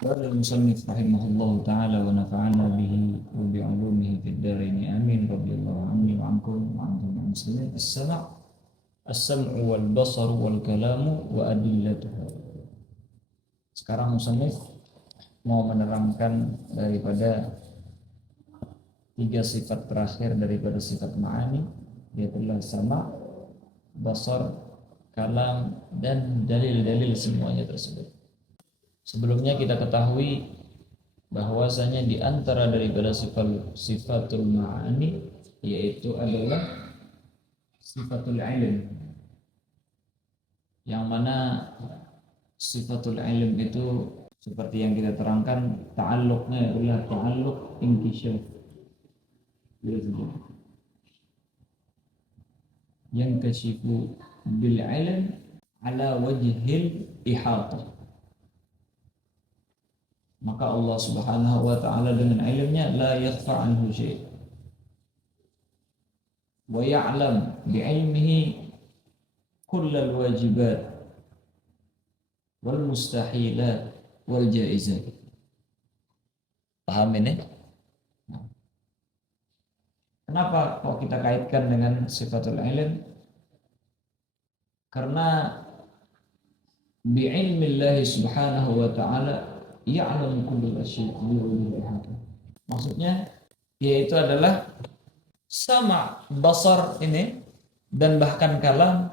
قال المصنف رحمه الله تعالى ونفعنا به وبعلومه في الدارين آمين رضي الله عني وعنكم وعن جميع المسلمين. السمع والبصر والكلام وأدلته. Sekarang musannif mau menerangkan daripada tiga sifat terakhir daripada sifat ma'ani, yaitu sama, basar, kalam, dan dalil-dalil semuanya tersebut. Sebelumnya kita ketahui bahwasanya di antara daripada sifatul ma'ani yaitu adalah sifatul ilm, yang mana sifatul ilm itu seperti yang kita terangkan ta'alluqnya adalah ta'alluq inkisyaf, yang kashifu bil ilm ala wajhil ihatah. Maka Allah Subhanahu wa taala dengan ilmunya la yakhfa anhu syai' wa ya'lam bi ilmihi kullal wajibat wal mustahilat wal jaizat. Paham ini? Kenapa kok kita kaitkan dengan sifatul ilm? Karena bi ilmillahi subhanahu wa ta'ala ya'lamu kullal asya' bi ilmihi. Maksudnya yaitu adalah sama, basar ini dan bahkan kalam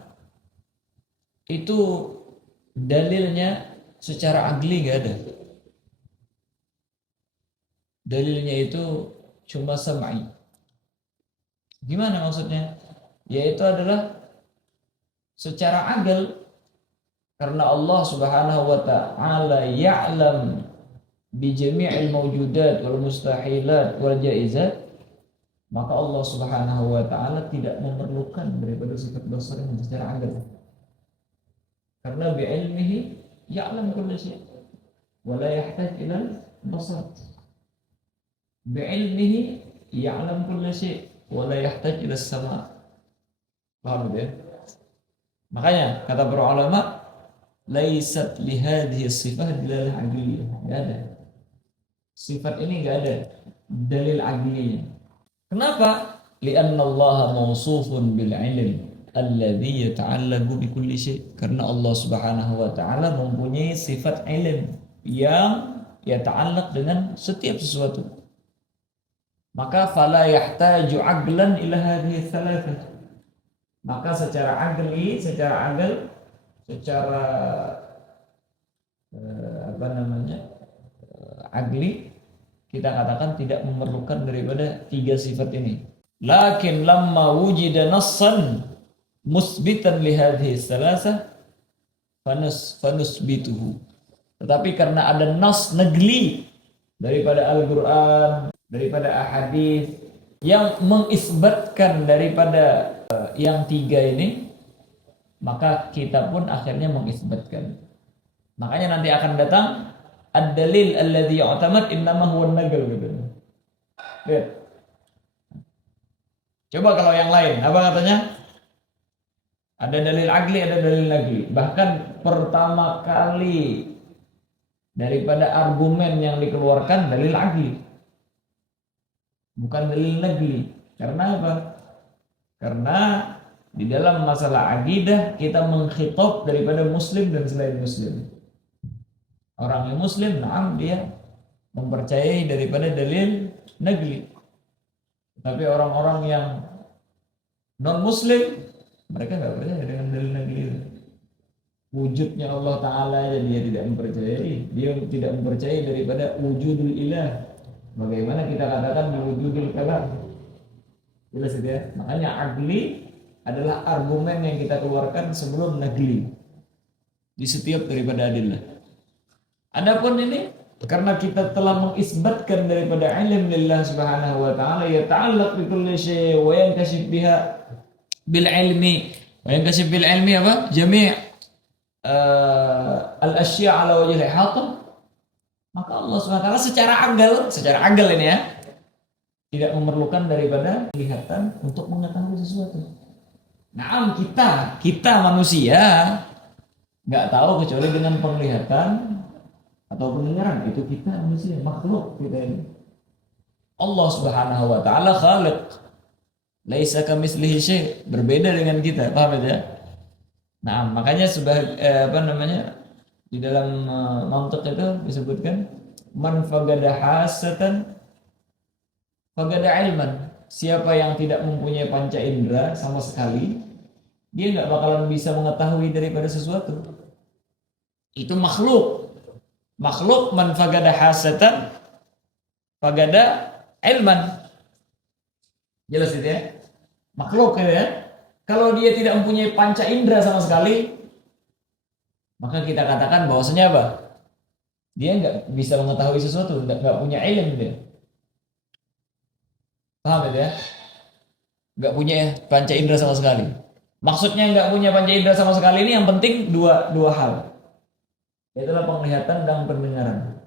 itu dalilnya secara agli gak ada. Dalilnya itu cuma sam'i. Gimana maksudnya? Yaitu adalah secara akal, karena Allah Subhanahu wa taala ya'lam bi jami'il mawjudat wal mustahilat wal jaizat, maka Allah Subhanahu wa taala tidak memerlukan daripada sifat basar yang secara akal. Karena bi ilmihi ya'lam kull syai' wa la yahtaj ila basar. Bi ilmihi ya'lam kull syai' wala yahtaj ila sama. Paham ya? Makanya kata para ulama, laisat li hadhihi sifat dalil aqliyah. Enggak ada. Sifat ini enggak ada dalil aqliyah. Kenapa? Li'anna Allah mawsufun bil ilm alladhi yata'allaqu bi kulli syai'. Karena Allah Subhanahu wa taala mempunyai sifat ilm yang yata'allaq dengan setiap sesuatu. Maka fala yahtaju aqlan ila hadhihi thalathah. Maka secara agli, secara akal, secara agli, kita katakan tidak memerlukan daripada tiga sifat ini. Lakin lamma wujida nassan musbitan li hadhihi thalathah fanusbituhu. Tetapi karena ada nas negli daripada Al-Qur'an, daripada ahadits yang mengisbatkan daripada yang tiga ini, maka kita pun akhirnya mengisbatkan. Makanya nanti akan datang ad-dalil alladhi yu'tamad innama huwa an-naql gitu. Lihat. Coba kalau yang lain, apa katanya? Ada dalil aqli, ada dalil naqli. Bahkan pertama kali daripada argumen yang dikeluarkan dalil aqli, bukan dalil naqli. Karena apa? Karena di dalam masalah akidah kita mengkhitab daripada muslim dan selain muslim. Orang yang muslim, na'am, dia mempercayai daripada dalil naqli. Tapi orang-orang yang non muslim, mereka enggak percaya dengan dalil naqli. Wujudnya Allah Ta'ala aja dia tidak mempercayai. Dia tidak mempercayai daripada wujudul ilah. Bagaimana kita katakan wujudul kalam? Jelas itu ya. Makanya agli adalah argumen yang kita keluarkan sebelum naqli di setiap daripada adillah. Adapun ini karena kita telah mengisbatkan daripada ilmu lillah subhanahu wa ta'ala ya ta'allaq bi kulli syai' wa yankashif biha bil ilmi wa yankashif bil ilmi apa? Jami' al-asya' ala wajhi al-ihata. Maka Allah subhanahu wa ta'ala secara akal ini ya, tidak memerlukan daripada kelihatan untuk mengetahui sesuatu. Nah, kita manusia nggak tahu kecuali dengan penglihatan atau pendengaran, itu kita manusia, makhluk kita ini. Allah Subhanahu wa taala khaliq. Laisa kamitslihi syai', berbeda dengan kita, paham ya? Nah, makanya apa namanya? Di dalam mantiq itu disebutkan man fagada hasatan fagada ilman. Siapa yang tidak mempunyai panca indera sama sekali, dia nggak bakalan bisa mengetahui daripada sesuatu. Itu makhluk. Makhluk man fagada hasatan fagada ilman. Jelas itu ya? Makhluk ya. Kalau dia tidak mempunyai panca indera sama sekali, maka kita katakan bahwasanya apa? Dia nggak bisa mengetahui sesuatu, nggak punya ilmu dia. Paham ya? Nggak punya panca indera sama sekali. Maksudnya nggak punya panca indera sama sekali ini yang penting dua hal. Itulah penglihatan dan pendengaran.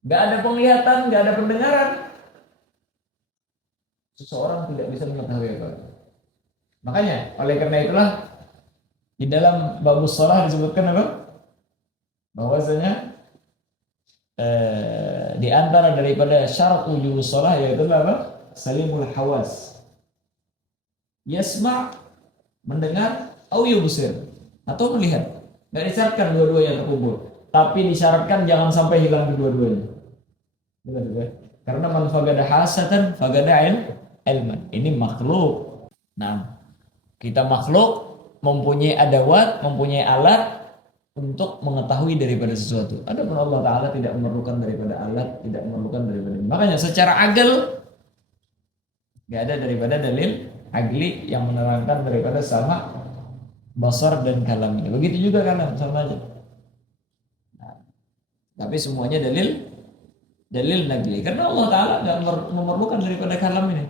Nggak ada penglihatan, nggak ada pendengaran, seseorang tidak bisa mengetahui apa. Makanya oleh karena itulah di dalam babus shalah disebutkan apa? Bahwasanya di antara daripada syarat wujud shalah yaitu apa? Salimul hawas. Yasma' mendengar, au yubsir atau melihat. Enggak disyaratkan dua-duanya terkumpul, tapi disyaratkan jangan sampai hilang kedua-duanya. Karena man fagada hasatan fagada ilman. Ini makhluk. Nah, kita makhluk mempunyai adawat, mempunyai alat untuk mengetahui daripada sesuatu. Adapun Allah Ta'ala tidak memerlukan daripada alat, tidak memerlukan daripada ini. Makanya secara akal nggak ada daripada dalil agli yang menerangkan daripada sama basar dan kalam ini. Begitu juga kalam sama aja. Nah, tapi semuanya dalil nagli. Karena Allah Ta'ala nggak memerlukan daripada kalam ini.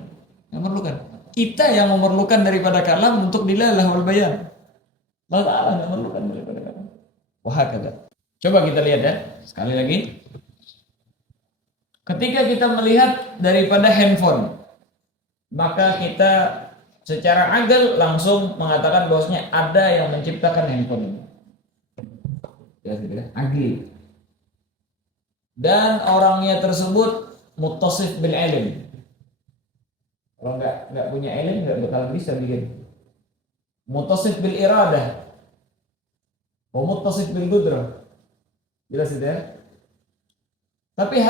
Nggak memerlukan. Kita yang memerlukan daripada kalam untuk dilalah wal bayan. Allah Ta'ala nggak memerlukan daripada kalam. Wah, kata. Coba kita lihat ya. Sekali lagi. Ketika kita melihat daripada handphone, maka kita secara akal langsung mengatakan bahwasanya ada yang menciptakan handphone ini. Ya, agli. Dan orangnya tersebut muttasif bil ilm. Kalau nggak punya ilm nggak bakal bisa bikin. Muttasif bil iradah. Muttasif bil qudrah. Jelas itu ya? Tapi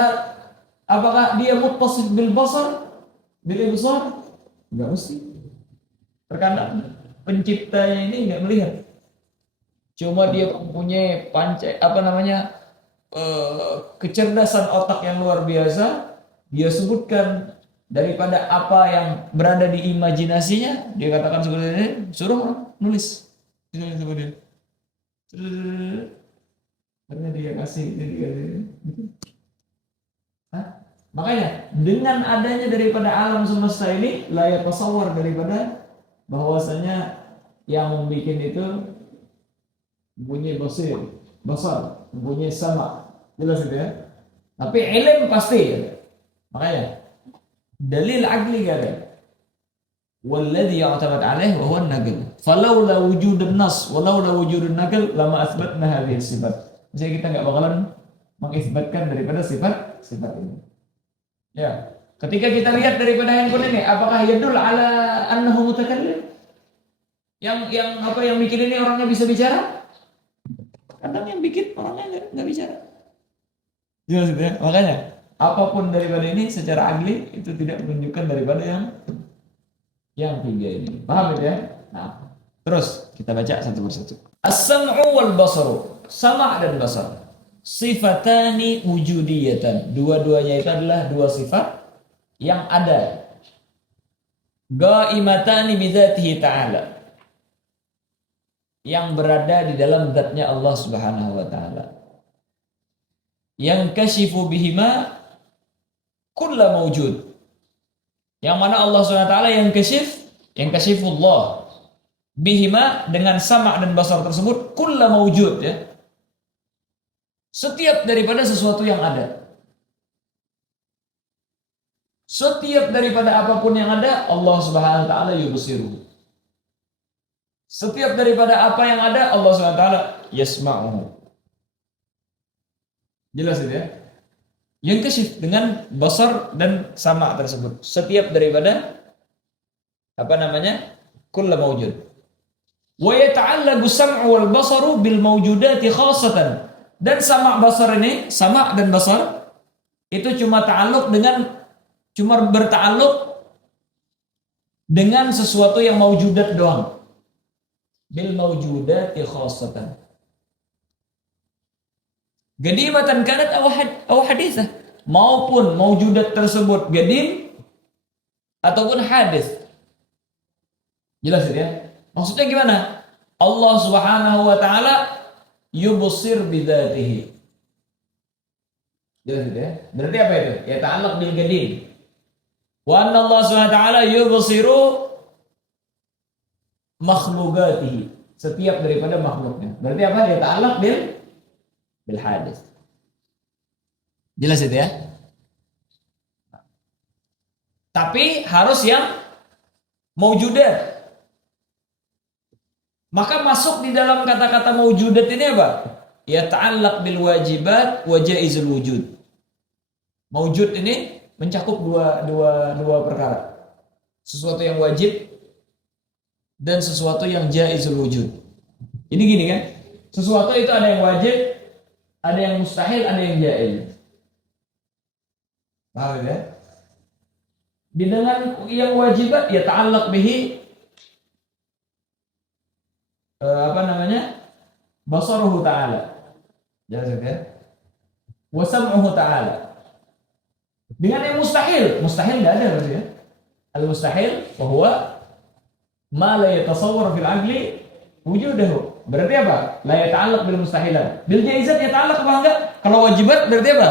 apakah dia muttasif bil basar? Bil ibsar? Enggak mesti. Terkadang penciptanya ini nggak melihat. Cuma dia mempunyai kecerdasan otak yang luar biasa. Dia sebutkan daripada apa yang berada di imajinasinya, dia katakan seperti ini, suruh orang nulis. Ini seperti ini. Karena dia kasih makanya dengan adanya daripada alam semesta ini layak tasawwur daripada bahwasanya yang membuat itu mempunyai basar, mempunyai sama, jelas itu ya. Tapi ilmu pasti ya. Makanya dalil akli gak ada. Walladhi ya'tamad alaih wa huwa an-naql. Falawla wujudun nas walawla wujudun naql lama asbatna hadhihi sifat. Jadi kita enggak bakalan mengisbatkan daripada sifat ini. Ya, ketika kita lihat daripada handphone ini, apakah yadul ala annahu mutakallim? Yang bikin ini orangnya bisa bicara? Kadang yang bikin orangnya enggak bicara. Jelas itu ya. Makanya apapun daripada ini secara agli itu tidak menunjukkan daripada yang tiga ini. Paham ya? Nah, terus kita baca satu persatu. As-sam'u wal basaru. Sama' dan basar. Sifatani wujudiyatan. Dua-duanya itu adalah dua sifat yang ada. Qaimatani bidzatihi ta'ala. Yang berada di dalam zatnya Allah Subhanahu wa taala. Yang kasyifu bihima kulla mawjud. Yang mana Allah Subhanahu wa taala yang kasyifullah bihima dengan sama' dan basar tersebut kulla mawjud ya. Setiap daripada sesuatu yang ada. Setiap daripada apapun yang ada, Allah Subhanahu wa taala yubsiruhu. Setiap daripada apa yang ada, Allah Subhanahu wa taala yasma'uhu. Jelas itu ya. Yang kasih dengan basar dan sama tersebut. Setiap daripada apa namanya? Kullu mawjud. Wa yata'allaqu sam'u wal basaru bil mawjudati khassatan. Dan sama basar ini, sama dan basar itu cuma berta'alluq dengan sesuatu yang mawjudat doang. Bil mawjudati khassatan. Gadimatan kanat aw hadisah, maupun mawjudat tersebut gadim ataupun hadis. Jelas ya? Maksudnya gimana? Allah Subhanahu wa taala yubsir bidzatihi. Jelas ya? Berarti apa itu? Ya ta'allaq bil gadim. Wa anna Allah Subhanahu wa taala yubsiru makhlukatihi, setiap daripada makhluknya. Berarti apa? Ya ta'allaq bil hadis. Jelas itu ya? Tapi harus yang maujudat. Maka masuk di dalam kata-kata maujudat ini apa? Ya ta'allaq bil wajibat wa jaizul wujud. Maujud ini mencakup dua perkara. Sesuatu yang wajib dan sesuatu yang jaizul wujud. Ini gini kan? Sesuatu itu ada yang wajib, ada yang mustahil, ada yang jaiz. Paham ya? Dengan yang wajibat ya ta'allaq bihi apa namanya? Basaruhu ta'ala. Jelas ya? Wa sam'uhu ta'ala. Dengan yang mustahil enggak ada berarti ya. Al-mustahil wa huwa ma la yatasawwar fil aqli wujudahu. Berarti apa? La yata'allaq bil mustahilat. Bil jaizat yata'allaq apa enggak? Kalau wajibat berarti apa?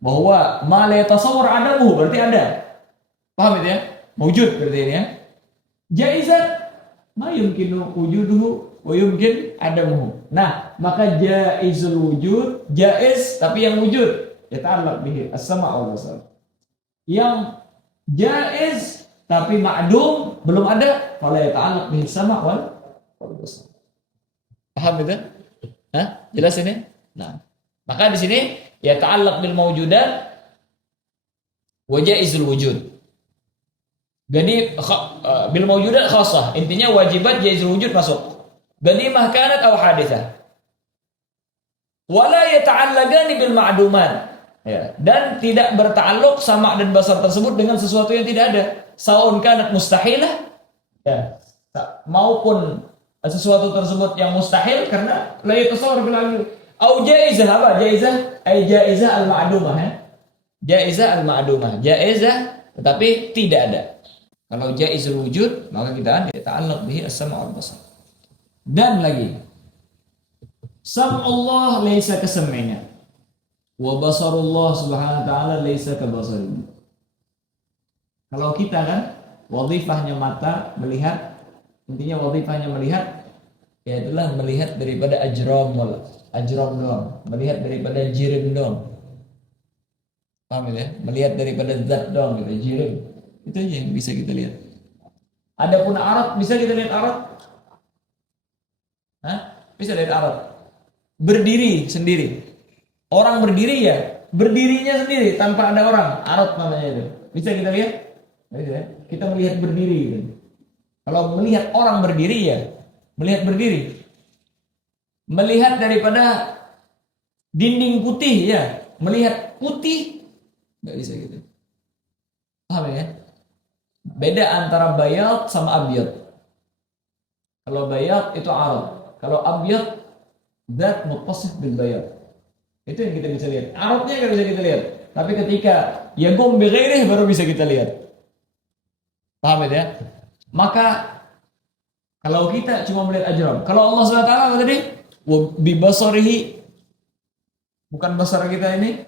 Bahwa ma la yatasawwar adamuhu, berarti ada. Paham itu ya? Wujud berarti ini ya. Jaizat ma yumkinu wujuduhu wa yumkin adamuhu. Nah, maka jaizul wujud, jaiz tapi yang wujud yata'allaq bihi as-sama' wal basar. Yang jaiz tapi ma'dum belum ada, fala yata'allaq bihi as-sama' wal basar. Paham itu? Hah? Jelas ini? Nah, maka di sini ya ta'allaq bil mawjudat wa jaizul wujud. Jadi bil mawjudat khassah, intinya wajibat jaizul wujud masuk. Ganimah kanat aw haditsah. Wala yata'allaqani bil ma'dumat. Ya, dan tidak berta'alluq sama dan basar tersebut dengan sesuatu yang tidak ada. Saun kanat mustahilah, ya, maupun sesuatu tersebut yang mustahil karena la yatasawwar bil aqli. Au jaizah, apa jaizah? Ai jaizah al ma'dumah ya. Jaizah al ma'dumah, jaizah tetapi tidak ada. Kalau jaizul wujud maka kita ada ta'alluq bihi as-sam' wal basar. Dan lagi sam'ullah laisa kasam'ina wa basarullah subhanahu wa ta'ala laisa kabasarihi. Kalau kita kan wadhifahnya mata melihat, intinya wadhifahnya melihat ya itulah melihat daripada ajram doang, melihat daripada jirim doang. Paham ya? Melihat daripada zat doang gitu, jirim. Itu aja yang bisa kita lihat. Adapun arat, bisa kita lihat arat? Hah? Bisa lihat arat. Berdiri sendiri. Orang berdiri ya, berdirinya sendiri tanpa ada orang, arat namanya itu. Bisa kita lihat? Bisa ya? Kita melihat berdiri gitu. Kalau melihat orang berdiri ya, melihat berdiri. Melihat daripada dinding putih ya, melihat putih nggak bisa gitu. Paham ya? Beda antara bayat sama abyad. Kalau bayat itu arad, kalau abyad zat muttasif bil bayat. Itu yang kita bisa lihat. Aradnya nggak bisa kita lihat. Tapi ketika yaqum bi ghairihi baru bisa kita lihat. Paham ya? Maka kalau kita cuma melihat ajram, kalau Allah SWT apa tadi? Bi basarihi, bukan basar kita ini,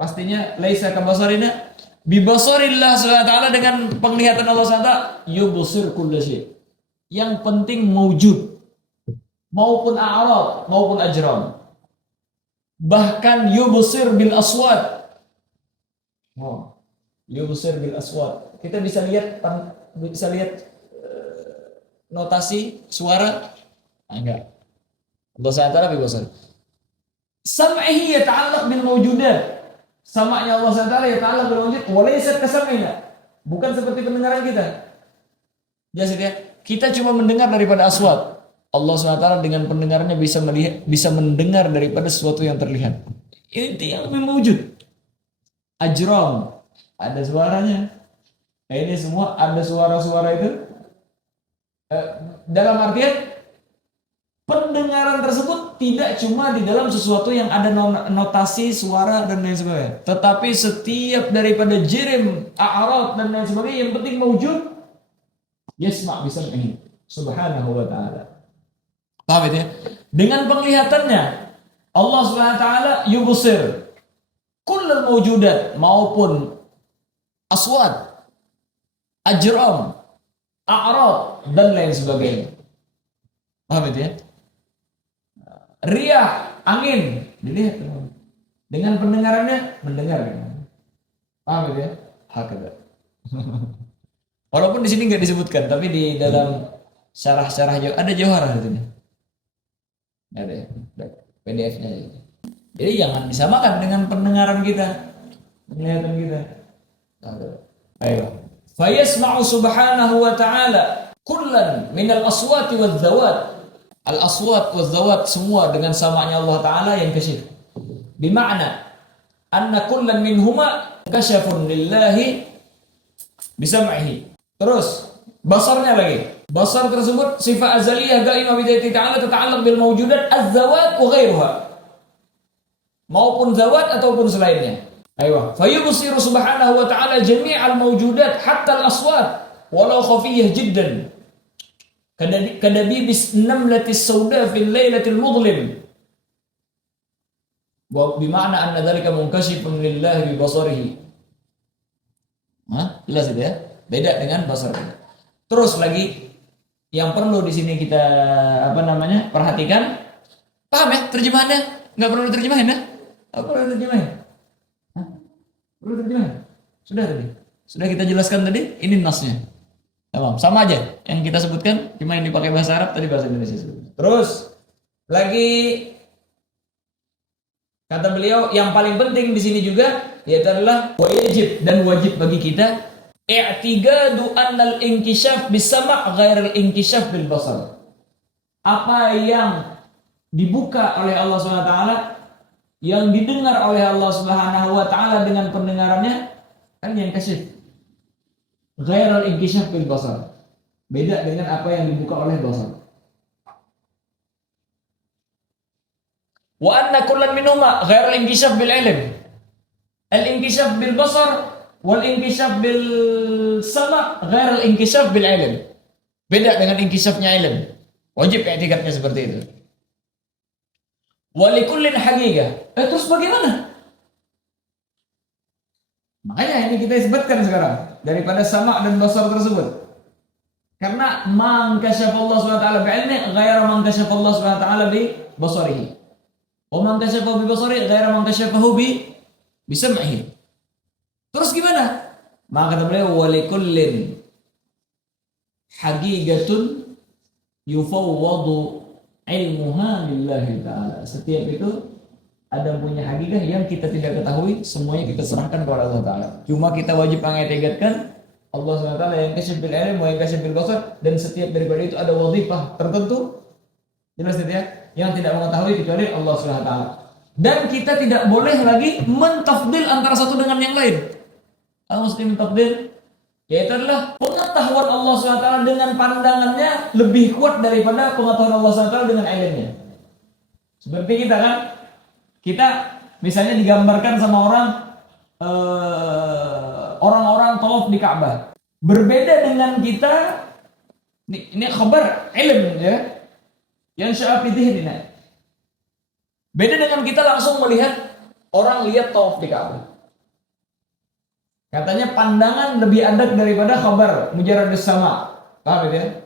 pastinya laisa ka basarina. Bi basarillah SWT, dengan penglihatan Allah SWT, yubsir kulli syai. Yang penting mawjud, maupun a'rad, maupun ajram. Bahkan yubsir bil aswat. Oh, yubsir bil aswat. Kita bisa lihat notasi suara? Enggak. Allah SWT bi basar. Sam'ihi yata'allaq bil mawjudat. Sama'nya Allah SWT yata'allaq bil mawjud wa laysa kasam'ina. Bukan seperti pendengaran kita. Jelas ya? Kita cuma mendengar daripada aswat. Allah SWT dengan pendengarannya bisa melihat, bisa mendengar daripada sesuatu yang terlihat. Itu yang lebih mewujud. Ajram, ada suaranya. Ini semua ada suara-suara itu. Dalam artian pendengaran tersebut tidak cuma di dalam sesuatu yang ada notasi suara dan lain sebagainya, tetapi setiap daripada jirim, a'rad dan lain sebagainya yang penting mewujud yasma' bisam'ihi subhanahu wa ta'ala. Paham ya? Dengan penglihatannya Allah Subhanahu wa taala yubsir kullal mawjudat, maupun aswat, ajram, a'rad dan lain sebagainya. Paham ya? Riyah, angin, dilihat dengan pendengarannya, mendengar. Paham ya? Hakada. Walaupun di sini nggak disebutkan, tapi di dalam syarah-syarah ada jawharah di sini. Ada PDF-nya. Jadi jangan disamakan dengan pendengaran kita, penglihatan kita. Ayo. Fayasma'u subhanahu wa ta'ala kullan minal aswati wal zawat. Al aswat wal zawat, semua dengan samanya Allah Ta'ala yang kasyif. Bima'na anna kullan minhuma kasyafun lillahi bisam'ihi. Terus basarnya lagi. Basar tersebut sifat azaliyah gaimah bidayati ta'ala tata'allaq bil mawjudat az-zawat wa ghairuha. Maupun zawat ataupun selainnya. Aywa. Fayubsiru subhanahu wa ta'ala jami'al mawjudat hatta al-aswat walau khafiyah jiddan. Kadabibis namlatis sauda fil lailatil mudlim. Wa bima'na anna dhalika munkashifun lillahi bi basarihi. Jelas itu ya? Beda dengan basar. Terus lagi yang perlu di sini kita perhatikan, paham ya terjemahannya? Nggak perlu diterjemahin ya? Apa perlu diterjemahin? Perlu terjemahin? Sudah tadi, sudah kita jelaskan tadi. Ini nasnya, sama aja yang kita sebutkan, cuma yang dipakai bahasa Arab tadi bahasa Indonesia. Terus lagi kata beliau yang paling penting di sini juga yaitu adalah wajib dan wajib bagi kita i'tigadu annal inkishaf bis-sama' ghairal inkishaf bil basar. Apa yang dibuka oleh Allah Subhanahu wa taala, yang didengar oleh Allah Subhanahu wa taala dengan pendengarannya, kan yang kasyif. Ghairal inkishaf bil basar. Beda dengan apa yang dibuka oleh basar. Wa anna kullan minhuma ghairal inkishaf bil ilm. Al-inkishaf bil basar wal inkishaf bil sama' ghair al inkishaf bil ilm. Beda dengan inkishafnya ilm. Wajib i'tikadnya seperti itu. Wa likullin haqiqah. Terus bagaimana? Makanya ini kita sebutkan sekarang daripada sama' dan basar tersebut. Karena man kasyafa Allah Subhanahu wa taala bi ilmi ghair man kasyafa Allah Subhanahu wa taala bi basarihi. Wa man kasyafa bi basarihi ghair man kasyafahu bi sam'ihi. Terus gimana? Maka kata beliau walikullin haqiqatun yufawwadu ilmuha lillahi ta'ala. Setiap itu ada punya hakikat yang kita tidak ketahui, semuanya kita serahkan kepada Allah Ta'ala. Cuma kita wajib mengikatkan Allah SWT yang kasyif bil ilm, yang kasyif bil basar, dan setiap daripada itu ada wazifah tertentu. Jelas itu ya? Yang tidak mengetahui kecuali Allah SWT. Dan kita tidak boleh lagi mentafdil antara satu dengan yang lain. Al-Muslim tafdil yaitu adalah pengetahuan Allah SWT dengan pandangannya lebih kuat daripada pengetahuan Allah SWT dengan ilmunya. Seperti kita kan, kita misalnya digambarkan sama orang-orang tawaf di Ka'bah. Berbeda dengan kita, ini khabar ilm ya, yang sya'afidihina. Beda dengan kita langsung melihat orang lihat tawaf di Ka'bah. Katanya pandangan lebih adat daripada khabar mujarradus sama. Paham ya?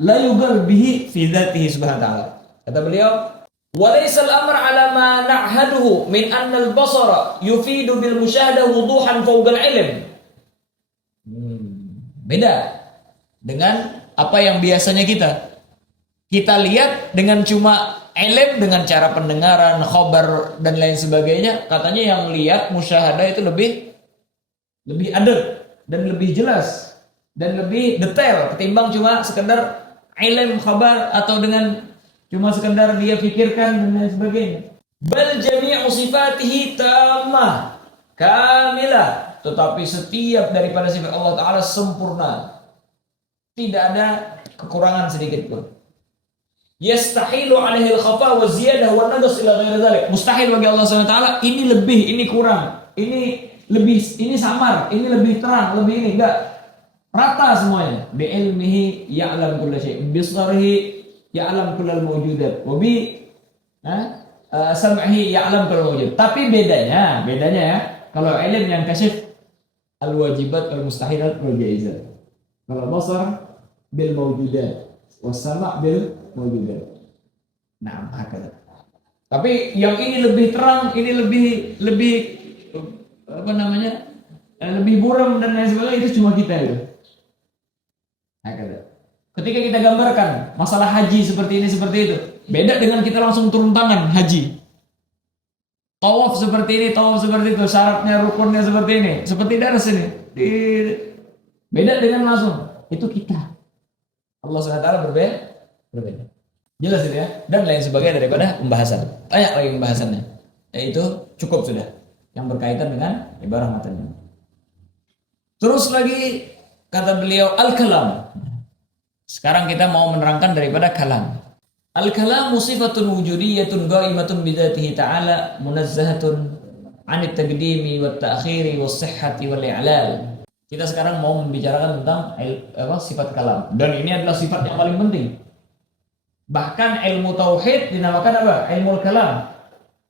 La yugal bihi fi dzatihi subhanahu wa ta'ala. Kata beliau, wa laysa al-amr 'ala ma na'haduhu min anna al-basara yufidu bil musyahadah wuduhan fawqa al-ilm. Beda dengan apa yang biasanya kita lihat dengan cuma ilm dengan cara pendengaran, khobar dan lain sebagainya, katanya yang lihat musyahadah itu lebih adil dan lebih jelas dan lebih detail ketimbang cuma sekedar ilm khabar atau dengan cuma sekedar dia pikirkan dan lain sebagainya. Bal jami'u sifatihi tamah kamilah, tetapi setiap daripada sifat Allah Ta'ala sempurna, tidak ada kekurangan sedikit pun. Yastahilu alaihi al-khafa wa ziyadah wa naqs ila ghairi dzalik. Mustahil bagi Allah Subhanahu wa taala ini lebih, ini kurang, ini lebih, ini samar, ini lebih terang, lebih ini enggak. Rata semuanya. Bi ilmihi ya'lam kulla syai', bi basarihi ya'lam kullal mawjudat, wa bi sam'ihi ya'lam kullal mawjud. Tapi bedanya ya, kalau ilm yang kasyif al-wajibat wal mustahilat wal jaizat. Kalau basar bil mawjudat, was sama' bil mawjudat. Nah, hakada. Tapi yang ini lebih terang, ini lebih apa namanya? Lebih buram dan lain sebagainya, itu cuma kita itu. Hakada. Ketika kita gambarkan masalah haji seperti ini seperti itu, beda dengan kita langsung turun tangan haji. Tawaf seperti ini, tawaf seperti itu, syaratnya, rukunnya seperti ini, seperti daras ini. Beda dengan langsung. Itu kita. Allah SWT berbeda. Jelas itu ya. Dan lain sebagainya daripada pembahasan. Banyak lagi pembahasannya. Yaitu cukup sudah. Yang berkaitan dengan ibarat matanya. Terus lagi kata beliau al-kalam. Sekarang kita mau menerangkan daripada kalam. Al-kalamu sifatun wujudiyatun qa'imatun bidzatihi ta'ala munazzahatun 'anit taqdimi wat ta'khiri was sihhati wal i'lal. Kita sekarang mau membicarakan tentang sifat kalam, dan ini adalah sifat yang paling penting. Bahkan ilmu tauhid dinamakan apa? Ilmu kalam.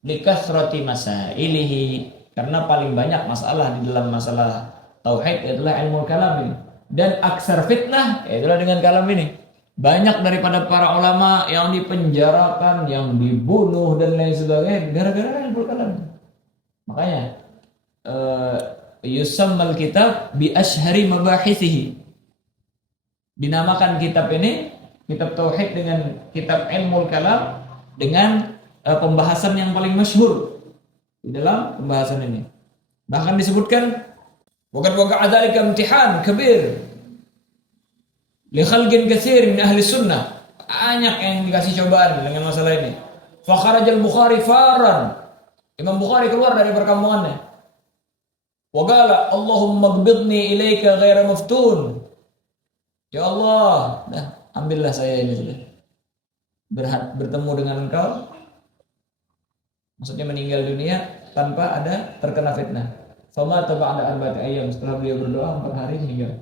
Likasrati masailihi, karena paling banyak masalah di dalam masalah tauhid adalah ilmu kalam ini. Dan aksar fitnah adalah dengan kalam ini. Banyak daripada para ulama yang dipenjarakan, yang dibunuh dan lain sebagainya gara-gara ilmu kalam. Makanya yusammal kitab bi ashhari mabahithihi. Dinamakan kitab ini, kitab tauhid, dengan kitab ilmu kalam, dengan pembahasan yang paling masyhur di dalam pembahasan ini. Bahkan disebutkan waqad waqa'a dzalika imtihan kabir li khalqin katsir min ahli sunnah. Banyak yang dikasih cobaan dengan masalah ini. Fa kharajal Bukhari faran. Imam Bukhari keluar dari perkampungannya. Waqala Allahumma qbidni ilaika ghaira maftun. Ya Allah, ambillah saya ini sudah. Bertemu dengan engkau, maksudnya meninggal dunia tanpa ada terkena fitnah. Fama taba'ada arba'ati ayyam, setelah beliau berdoa 4 hari meninggal.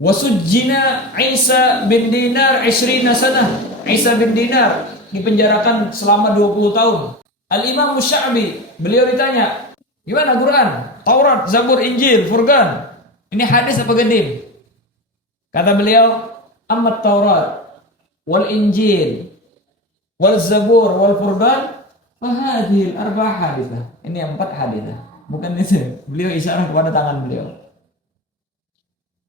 Wasujjina Isa bin Dinar 20 sanah. Isa bin Dinar dipenjarakan selama 20 tahun. Al-Imam Sya'bi, beliau ditanya, gimana Quran? Taurat, Zabur, Injil, Furqan. Ini hadis apa gadim? Kata beliau, amat Taurat wal Injil wal Zabur wal Furqan fahadhil arba' haditsah. Ini 4 haditsah. Bukan itu. Beliau isyarat kepada tangan beliau.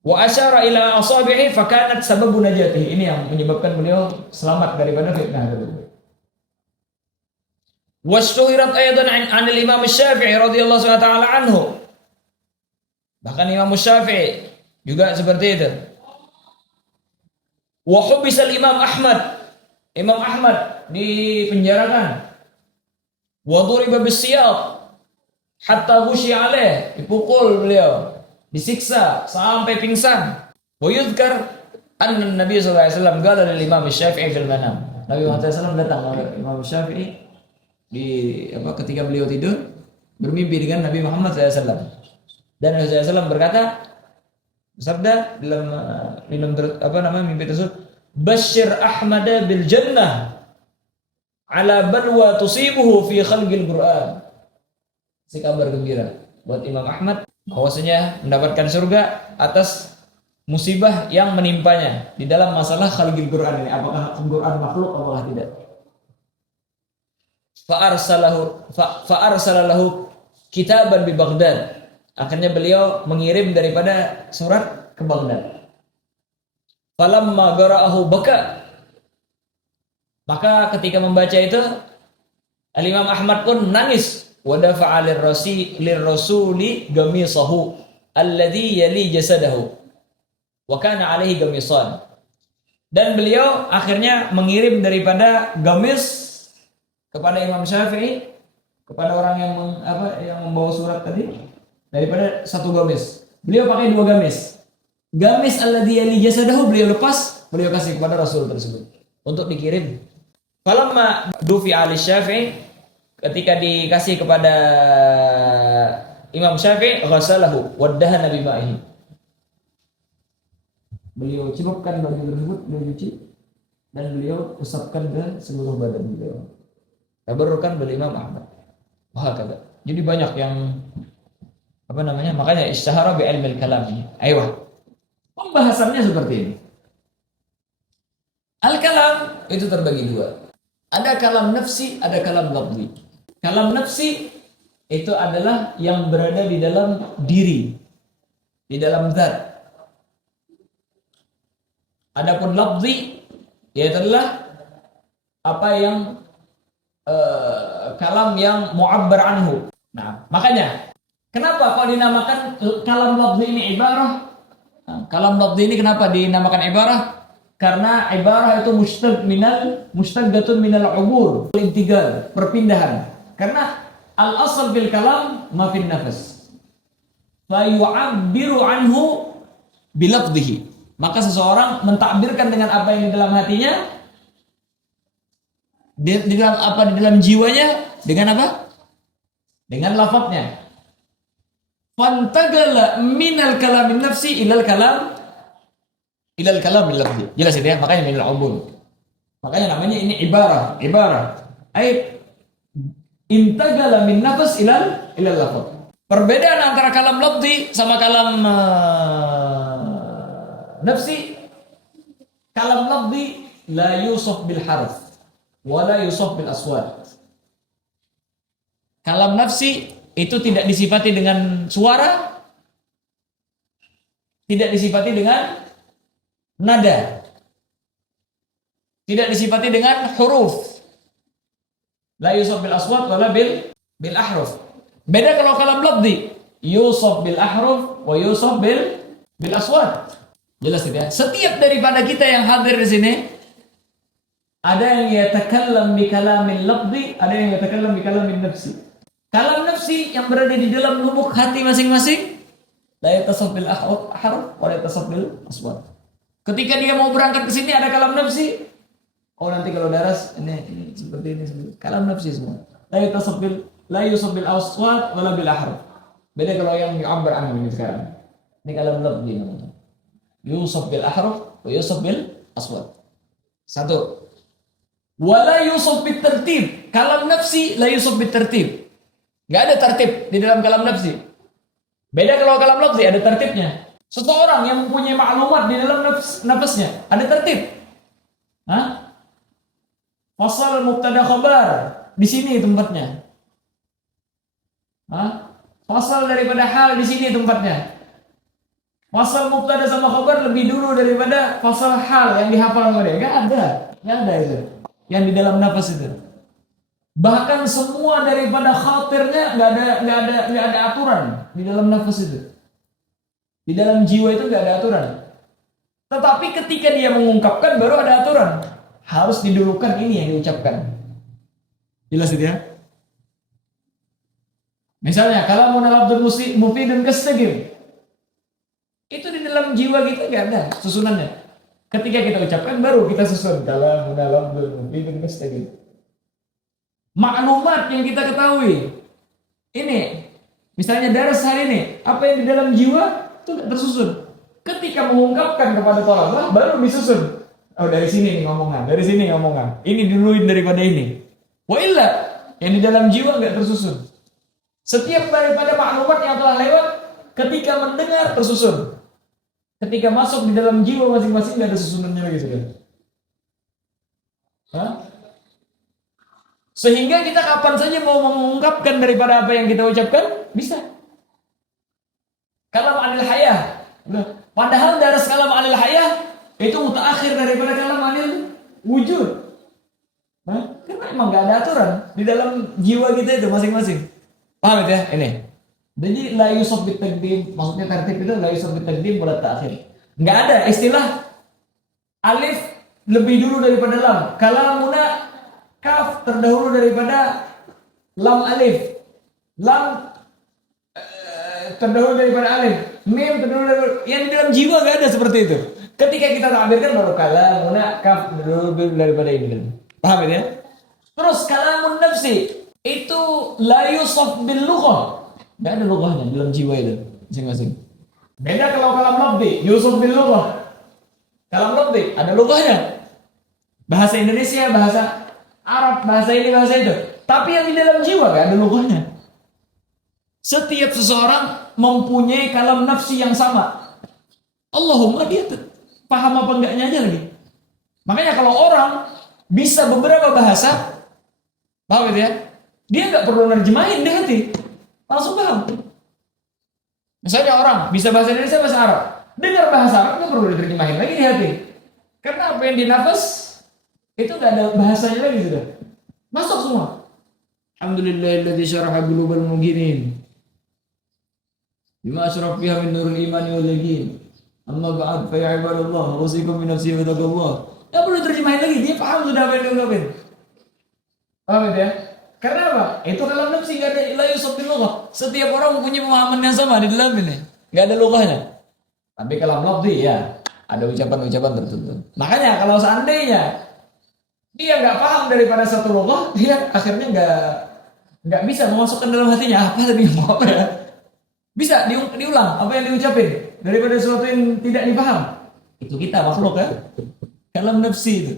Wa asyara ila asabi'i fakanat sababu najatihi. Ini yang menyebabkan beliau selamat daripada fitnah tersebut. Wastuhirat aydan 'anil Imam Syafi'i radhiyallahu ta'ala anhu. Bahkan Imam Syafi'i juga seperti itu. Wa hubisal Imam Ahmad. Imam Ahmad dipenjarakan. Wa duriba bisiyat hatta ghushiya alaih, dipukul beliau, disiksa sampai pingsan. Wa yuzkar anna Nabi sallallahu alaihi wasallam qala lil Imam Syafi'i fil manam. Nabi Muhammad SAW datang kepada Imam Syafi'i ketika beliau tidur, bermimpi dengan Nabi Muhammad SAW. Dan Nabi SAW berkata, bersabda dalam mimpi tersebut, Bashir Ahmad bil jannah ala balwa tusibuhu fi khalqil Quran. Si kabar gembira buat Imam Ahmad bahwasanya mendapatkan surga atas musibah yang menimpanya di dalam masalah khalqil Quran ini. Apakah Quran makhluk apakah tidak? Fa'arsalahu kitaban di Baghdad. Akhirnya beliau mengirim daripada surat ke Baghdad. Falamma qara'ahu baka. Maka ketika membaca itu Al-Imam Ahmad pun menangis. Wa dafa'a lirrasuli gamisahu alladhi yali jasadahu wa kana alaihi gamisan. Dan beliau akhirnya mengirim daripada gamis kepada Imam Syafi'i, kepada orang yang membawa surat tadi, daripada satu gamis. Beliau pakai dua gamis. Gamis alladhi yali jasadahu beliau lepas, beliau kasih kepada Rasul tersebut untuk dikirim. Falamma dufi ali Syafi'i, ketika dikasih kepada Imam Syafi'i, ghasalahu waddahana bima'ihi. Beliau celupkan baju tersebut, beliau cuci dan beliau usapkan ke seluruh badan beliau. Tabarrukan bil Imam Ahmad. Wah, kata. Jadi banyak yang makanya ishtahara bi ilmil kalam ini. Ayo. Pembahasannya seperti ini. Al-kalam itu terbagi dua. Ada kalam nafsi, ada kalam lafzi. Kalam nafsi itu adalah yang berada di dalam diri, di dalam zat. Adapun lafzi yaitu adalah apa yang kalam yang mu'abbar anhu. Nah, makanya kenapa kalau dinamakan kalam lafzi ini ibarah? Nah, kalam lafzi ini kenapa dinamakan ibarah? Karena ibarah itu mustaqdatun minal ubur, intigal, perpindahan. Karena al-asal bil kalam ma fin nafas. Fa yu'abbiru anhu bilafdhihi. Maka seseorang mentakbirkan dengan apa yang di dalam hatinya, di dalam jiwanya, dengan apa? Dengan lafadznya. Fantagala minal kalamin nafsi ilal kalam lafzi. Jelas itu ya, makanya minal ubur. Makanya namanya ini ibarah. Ai intagala min nafs ilal lafz. Perbedaan antara kalam lafzi sama kalam nafsi. Kalam lafzi la yusaf bil harf wa la yusaf bil aswat. Kalam nafsi itu tidak disifati dengan suara, tidak disifati dengan nada, tidak disifati dengan huruf. La yusaf bil aswat wala bil ahruf. Beda kalau kalam lafzi, yusaf bil ahruf wa yusaf bil aswat. Jelas tidak? Setiap daripada kita yang hadir di sini ada yang yatakallam bi kalamin lafzi, ada yang yatakallam bi kalamin nafsi. Kalam nafsi yang berada di dalam lubuk hati masing-masing, la yatasaf bil ahruf wa la yatasaf bil aswat. Ketika dia mau berangkat ke sini ada kalam nafsi. Oh, nanti kalau daras ini seperti ini seperti. Kalam nafsi semua. La yusab bil aswat wala bil ahruf. Beda kalau yang yu'abbar anhu ini sekarang. Ini kalam lafzi namanya. Yusab bil ahruf wa yusab bil aswat. Satu. Wala yusab bit tertib. Kalam nafsi la yusab bit tertib. Enggak ada tertib di dalam kalam nafsi. Beda kalau kalam lafzi ada tertibnya. Seseorang yang mempunyai maklumat di dalam nafasnya ada tertib. Fasal mubtada khabar di sini tempatnya. Fasal daripada hal di sini tempatnya. Fasal mubtada sama khabar lebih dulu daripada fasal hal yang dihafal oleh dia. Enggak ada itu. Yang di dalam nafas itu. Bahkan semua daripada khatirnya enggak ada aturan di dalam nafas itu. Di dalam jiwa itu nggak ada aturan. Tetapi ketika dia mengungkapkan baru ada aturan. Harus didulukan ini yang diucapkan. Jelas itu ya? Misalnya kalau munalabdul mufidun kastagim. Itu di dalam jiwa kita nggak ada susunannya. Ketika kita ucapkan baru kita susun. Kalau munalabdul mufidun kastagim. Maklumat yang kita ketahui. Ini. Misalnya daras hari ini. Apa yang di dalam jiwa itu tidak tersusun. Ketika mengungkapkan kepada tolabah baru disusun. Oh, dari sini nih ngomongan, dari sini ngomongan. Ini duluin daripada ini. Wa illa yang di dalam jiwa nggak tersusun. Setiap daripada maklumat yang telah lewat ketika mendengar tersusun. Ketika masuk di dalam jiwa masing-masing nggak ada susunannya lagi sudah. Sehingga kita kapan saja mau mengungkapkan daripada apa yang kita ucapkan bisa. Kalam anil hayah. Padahal daras kalam anil hayah itu mutaakhir daripada kalam anil wujud. Hah? Karena emang nggak ada aturan di dalam jiwa kita itu masing-masing. Paham ya? Ini. Jadi la yusab bitaqdim, maksudnya tertib itu la yusab bitaqdim wala ta'khir. Nggak ada istilah alif lebih dulu daripada lam. Kalamuna kaf terdahulu daripada lam alif. Lam terdahulu daripada alif. Mim terdahulu daripada, yang di dalam jiwa nggak ada seperti itu. Ketika kita takbirkan baru kalamuna kaf terdahulu daripada ini. Paham ya? Terus kalamun nafsi itu la yusaf bil lughah. Enggak ada lughahnya dalam jiwa itu masing-masing. Beda kalau kalam lafzi, yusuf bil lughah. Kalam lafzi ada lughahnya. Bahasa Indonesia, bahasa Arab, bahasa ini, bahasa itu. Tapi yang di dalam jiwa enggak ada lughahnya. Setiap seseorang mempunyai kalam nafsi yang sama. Allahumma dia paham apa enggaknya aja lagi. Makanya kalau orang bisa beberapa bahasa, paham ya? Dia nggak perlu nerjemahin di hati, langsung paham. Misalnya orang bisa bahasa Indonesia, bahasa Arab, dengar bahasa Arab nggak perlu diterjemahin lagi di hati, karena apa yang dinafas itu nggak ada bahasanya lagi sudah, masuk semua. Alhamdulillahilladzi syaraha qulubal mu'minin bima asyraf fiha min nuril imani wal yaqin. Amma ba'd fa ya ibadallah, usikum min nafsi wa taqwallah. Nggak perlu terjemahin lagi, dia paham sudah apa yang diungkapin. Paham ya? Karena apa? Itu kalam nafsi, nggak ada la yusab bil lughah. Setiap orang mempunyai pemahaman yang sama di dalam ini, nggak ada lughahnya. Tapi kalam lafzi ya ada ucapan-ucapan tertentu. Makanya kalau seandainya dia nggak paham daripada satu lughah, dia akhirnya nggak bisa memasukkan dalam hatinya apa tadi mau apa ya. Bisa diulang apa yang diucapin daripada sesuatu yang tidak dipaham. Itu kita makhluk ya. Kalam nafsi itu.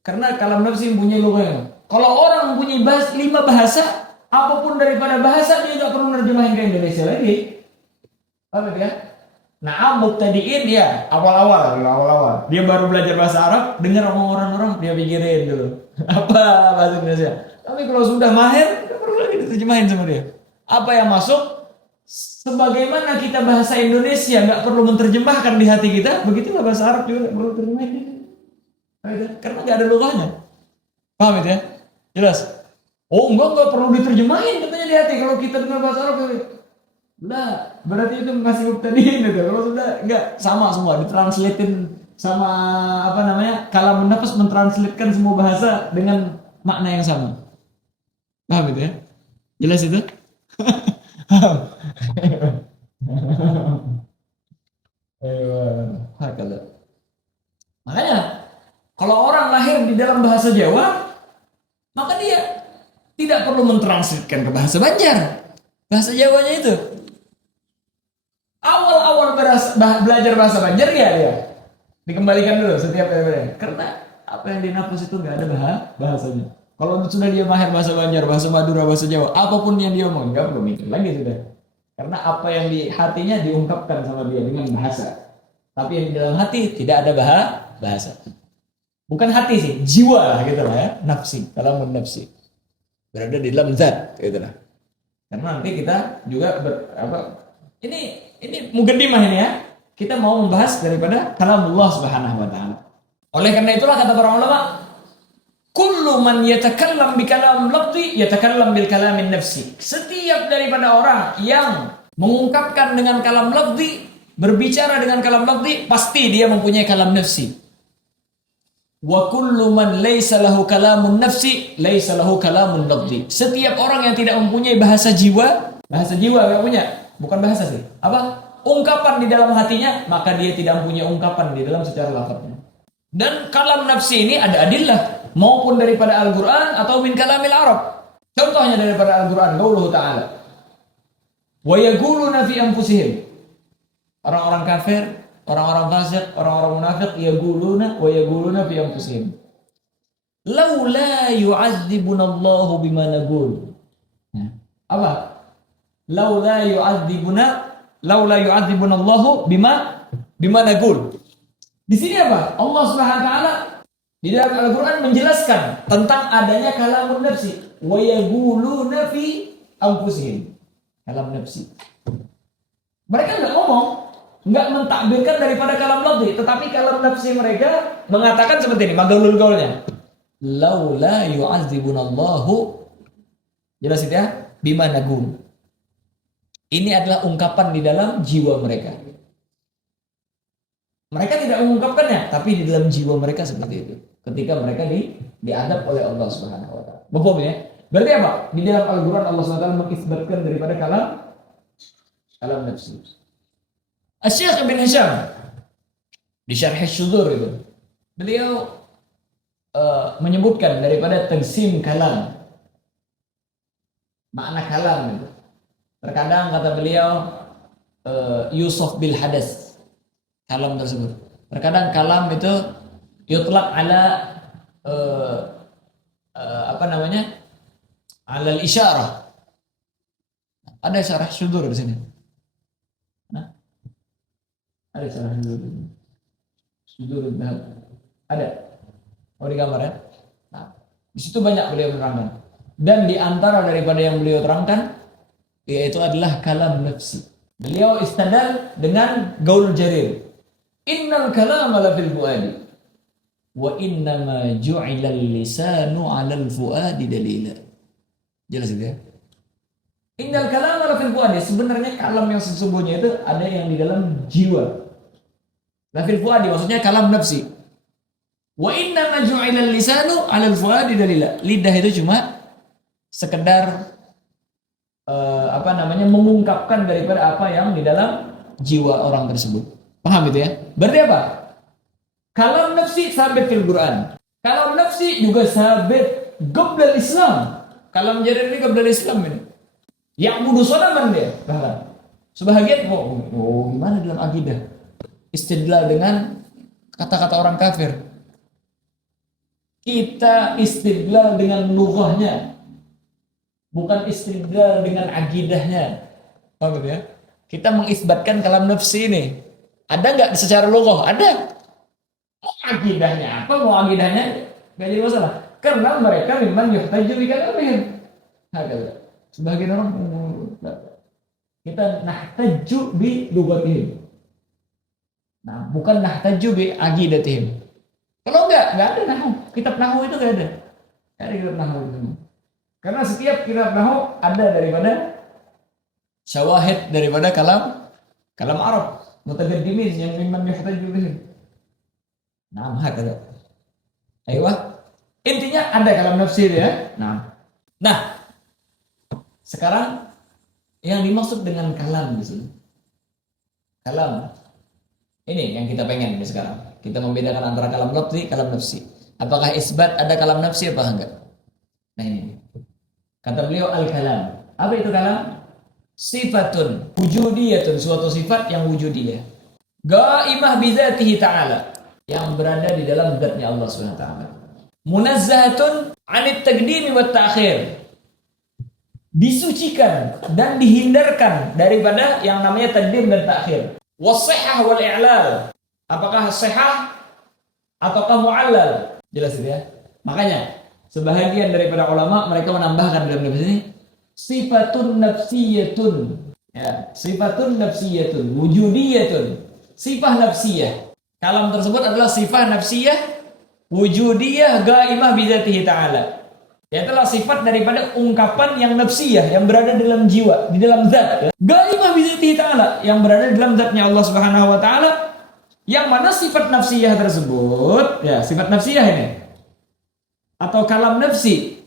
Karena kalam nafsi mempunyai lughahnya. Kalau orang mempunyai 5 bahasa, apapun daripada bahasa dia nggak perlu nerjemahin ke Indonesia lagi. Paham ya? Nah, mubtadiin ya awal-awal. Dia baru belajar bahasa Arab, dengar omong orang-orang dia pikirin dulu. Apa bahasa Indonesia. Tapi kalau sudah mahir, nggak perlu lagi diterjemahin sama dia. Apa yang masuk? Sebagaimana kita bahasa Indonesia nggak perlu menerjemahkan di hati kita, begitulah bahasa Arab juga nggak perlu terjemahin. Karena nggak ada lughahnya. Paham ya? Jelas? Oh enggak perlu diterjemahin katanya di hati kalau kita dengar bahasa Arab. Nah, berarti itu masih mubtadiin itu. Kalau sudah enggak sama semua ditranslatein sama apa namanya? Kalam nafas mentranslatekan semua bahasa dengan makna yang sama. Paham itu ya? Jelas itu? Makanya kalau orang lahir di dalam bahasa Jawa, maka dia tidak perlu mentranslatekan ke bahasa Banjar. Bahasa Jawanya itu. Awal-awal belajar bahasa Banjar ya dia. Dikembalikan dulu setiap hari. Karena apa yang dinafas itu nggak ada bahasanya. Kalau sudah dia mahir bahasa Banjar, bahasa Madura, bahasa Jawa, apapun yang dia omong, nggak perlu mikir lagi sudah. Karena apa yang di hatinya diungkapkan sama dia dengan bahasa. Tapi yang di dalam hati tidak ada bahasa. Bukan hati sih, jiwa lah gitu lah ya, nafsi, kalamun nafsi. Berada di dalam zat gitu lah. Karena nanti kita juga ini mukaddimah ini ya. Kita mau membahas daripada kalamullah Subhanahu wa taala. Oleh karena itulah kata para ulama, kullu man yatakallam bi kalam lafzi yatakallam bil kalamin nafsi. Setiap daripada orang yang mengungkapkan dengan kalam lafzi, berbicara dengan kalam lafzi, pasti dia mempunyai kalam nafsi. Wa kullu man laisa lahu kalamun nafsi laisa lahu kalamun lafzi. Setiap orang yang tidak mempunyai bahasa jiwa enggak punya, bukan bahasa sih. Apa? Ungkapan di dalam hatinya, maka dia tidak mempunyai ungkapan di dalam secara lafaznya. Dan kalam nafsi ini ada adillah, maupun daripada Al-Qur'an atau min kalamil Arab. Contohnya daripada Al-Qur'an, qauluhu ta'ala. Wa yaquluna fi anfusihim. Orang-orang kafir, orang-orang fasik, orang-orang munafik yaquluna fi anfusihim. Laula yu'adzibunallahu bima naqul. Apa? Laula yu'adzibunallahu bima naqul. Di sini apa? Allah Subhanahu wa taala di dalam Al-Qur'an menjelaskan tentang adanya kalamun nafsi. Wa yaquluna fi anfusihim. Kalam nafsi. Mereka enggak ngomong, enggak mentakbirkan daripada kalam lafzi, tetapi kalam nafsi mereka mengatakan seperti ini, magalul gaulnya. laula yu'adzibunallahu, jelas itu ya, bima nagum. Ini adalah ungkapan di dalam jiwa mereka. Mereka tidak mengungkapkannya, tapi di dalam jiwa mereka seperti itu. Ketika mereka diadab oleh Allah Subhanahu wa taala. Betul ya? Berarti apa? Di dalam Al-Qur'an Allah Subhanahu wa taala mengisbatkan daripada kalam nafsi. Asy-Syaikh Ibn Hisham di Syarh Asy-Syudzur itu, beliau menyebutkan daripada taqsim kalam. Makna kalam itu. Terkadang kata beliau yusaf bil hadas, kalam tersebut. Terkadang kalam itu yutlaq ala alal isyarah. Ada syarah syudur di sini. Nah, ada syarah syudur ada. Oh, di gambar ya. Nah, di situ banyak beliau menerangkan. Dan di antara daripada yang beliau terangkan yaitu adalah kalam nafsi. Beliau istadal dengan gaul Jarir. Innal kalama la fil fuadi wa innama ju'ila al-lisanu 'ala al-fuadi dalila. Jelas itu ya. Innal kalama la fil fuadi, sebenarnya kalam yang sesungguhnya itu ada yang di dalam jiwa. La fil fuadi maksudnya kalam nafsi. Wa innama ju'ila al-lisanu 'ala al-fuadi dalila. Lidah itu cuma sekedar mengungkapkan daripada apa yang di dalam jiwa orang tersebut. Paham itu ya? Berarti apa? Kalam nafsi sabit fil Quran. Kalam nafsi juga sabit qabla Islam. Kalam Jarir ini qabla Islam ini. Yang bunuh sonaman dia. Bahkan sebahagian gimana dalam akidah? Istidlal dengan kata-kata orang kafir. Kita istidlal dengan lughahnya, bukan istidlal dengan akidahnya. Paham ya? Kita mengisbatkan kalam nafsi ini. Ada nggak secara lughah? Ada. Mau akidahnya apa? Mau akidahnya nggak jadi masalah. Karena mereka memang yuhtaju bi kalamihim. Sebagian orang kita nahtaju bi lughatihim. Nah, bukan nahtaju bi aqidatihim. Kalau nggak ada nahwu. Kitab nahwu itu nggak ada. Nggak ada kitab nahwu itu. Karena setiap kitab nahwu ada daripada syawahid daripada kalam Arab mutagaddimin yang memang yuhtaju bihim. Nah, hakada. Ayo. Intinya ada kalam nafsi ya. Nah, sekarang yang dimaksud dengan kalam di sini. Kalam ini yang kita pengen ini sekarang. Kita membedakan antara kalam lafzi, kalam nafsi. Apakah isbat ada kalam nafsi apa enggak? Nah ini. Kata beliau al-kalam. Apa itu kalam? Sifatun wujudiyatun, suatu sifat yang wujudiyah. Ghaibah bi dzatihi ta'ala, yang berada di dalam zatnya Allah Subhanahu wa taala. Munazzahatun 'anit taqdim wa ta'khir. Disucikan dan dihindarkan daripada yang namanya taqdim dan ta'khir. Was-sihhah wal i'lal. Apakah sihhah ataukah mu'allal? Jelas itu ya. Makanya sebahagian daripada ulama mereka menambahkan dalam hadis ini sifatun nafsiyatun. Ya, sifatun nafsiyatun, wujudiyatun. Sifat nafsiyah. Kalam tersebut adalah sifat nafsiyah wujudiyah ghaibah bi dzatihi ta'ala. Itulah sifat daripada ungkapan yang nafsiyah yang berada dalam jiwa, di dalam zat. Ghaibah bi dzatihi ta'ala, yang berada dalam zatnya Allah Subhanahu wa taala. Yang mana sifat nafsiyah tersebut, ya sifat nafsiyah ini atau kalam nafsi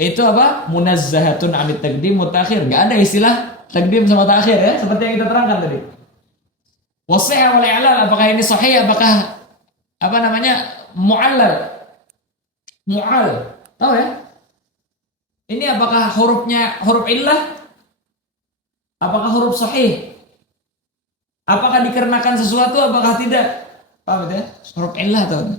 itu apa? Munazzahatun 'anit taqdim wa ta'khir. Enggak ada istilah taqdim sama ta'khir ya, seperti yang kita terangkan tadi. Wasih' wal i'lal, apakah ini sahih, apakah mu'allal? Tahu ya? Ini apakah hurufnya huruf illah? Apakah huruf sahih? Apakah dikarenakan sesuatu, apakah tidak? Paham ya? Huruf illah atau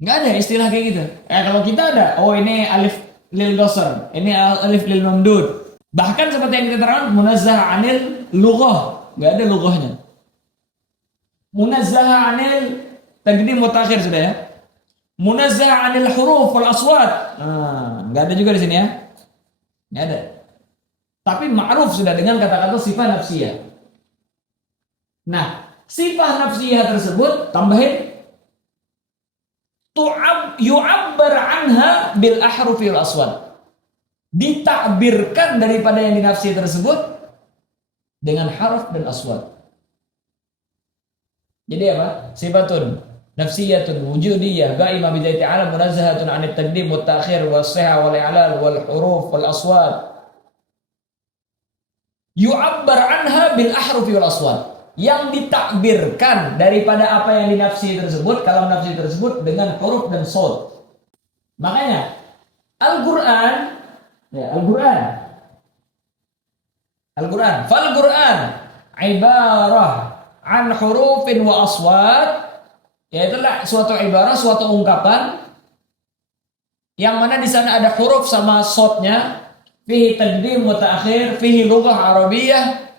enggak ada istilah kayak gitu. Kalau kita ada, ini alif lil qasr, ini alif lil mamdud. Bahkan seperti yang kita terangkan munazzah anil lughah, enggak ada lughahnya. Munazzah anil taqdim wa ta'khir sudah ya. Munazzah anil huruf wal aswat. Enggak ada juga di sini ya. Enggak ada. Tapi ma'ruf sudah dengan kata-kata sifat nafsiyah. Nah, sifat nafsiyah tersebut tambahin yu'abbar anha bil ahrufi wal aswad. Ditakbirkan daripada yang dinafsi tersebut dengan harf dan aswad. Jadi apa? Sifatun nafsiyatun wujudiyah ba'imah bidayati alam munazzahatun 'anit taqdim wat ta'khir was siha wal i'lal wal huruf wal aswad. Yu'abbar anha bil ahrufi wal aswad. Yang ditakbirkan daripada apa yang dinafsi tersebut, kalam nafsi tersebut dengan huruf dan sod. Makanya Al-Qur'an Fal-Qur'an ibarah an hurufin wa aswad, yaitu suatu ibarah, suatu ungkapan yang mana di sana ada huruf sama sodnya, fihi taqdim wa ta'khir, fihi lughah arabiyyah,